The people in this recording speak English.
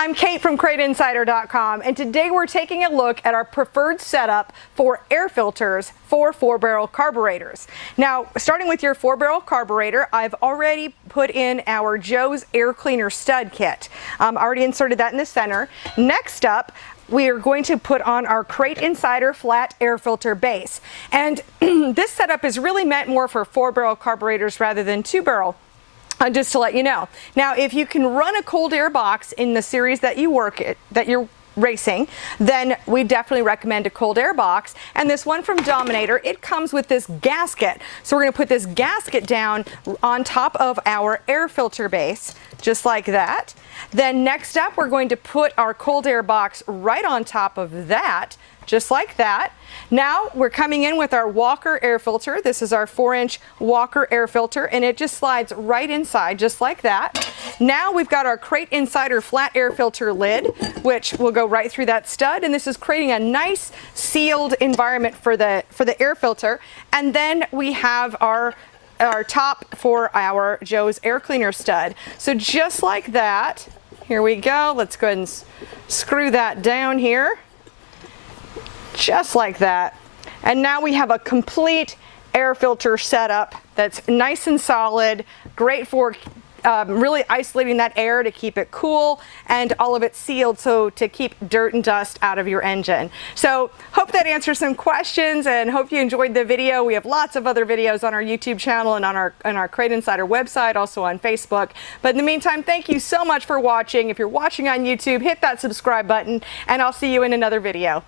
I'm Kate from CrateInsider.com, and today we're taking a look at our preferred setup for air filters for 4-barrel carburetors. Now, starting with your 4-barrel carburetor, I've already put in our Joe's air cleaner stud kit. Already inserted that in the center. Next up, we are going to put on our Crate Insider flat air filter base. And this setup is really meant more for 4-barrel carburetors rather than 2-barrel. Just to let you know. Now, if you can run a cold air box in the series that you're racing, then we definitely recommend a cold air box. And this one from Dominator, it comes with this gasket. So we're going to put this gasket down on top of our air filter base, just like that. Then next up, we're going to put our cold air box right on top of that, just like that. Now we're coming in with our Walker air filter. This is our 4-inch Walker air filter, and it just slides right inside, just like that. Now we've got our Crate Insider flat air filter lid, which will go right through that stud, and this is creating a nice sealed environment for the air filter. And then we have our top for our Joe's air cleaner stud. So just like that, here we go. Let's go ahead and screw that down here. Just like that. And now we have a complete air filter setup that's nice and solid, great for really isolating that air to keep it cool, and all of it sealed so to keep dirt and dust out of your engine. So hope that answers some questions, and hope you enjoyed the video. We have lots of other videos on our YouTube channel and on our Crate Insider website, also on Facebook. But in the meantime, thank you so much for watching. If you're watching on YouTube, hit that subscribe button, and I'll see you in another video.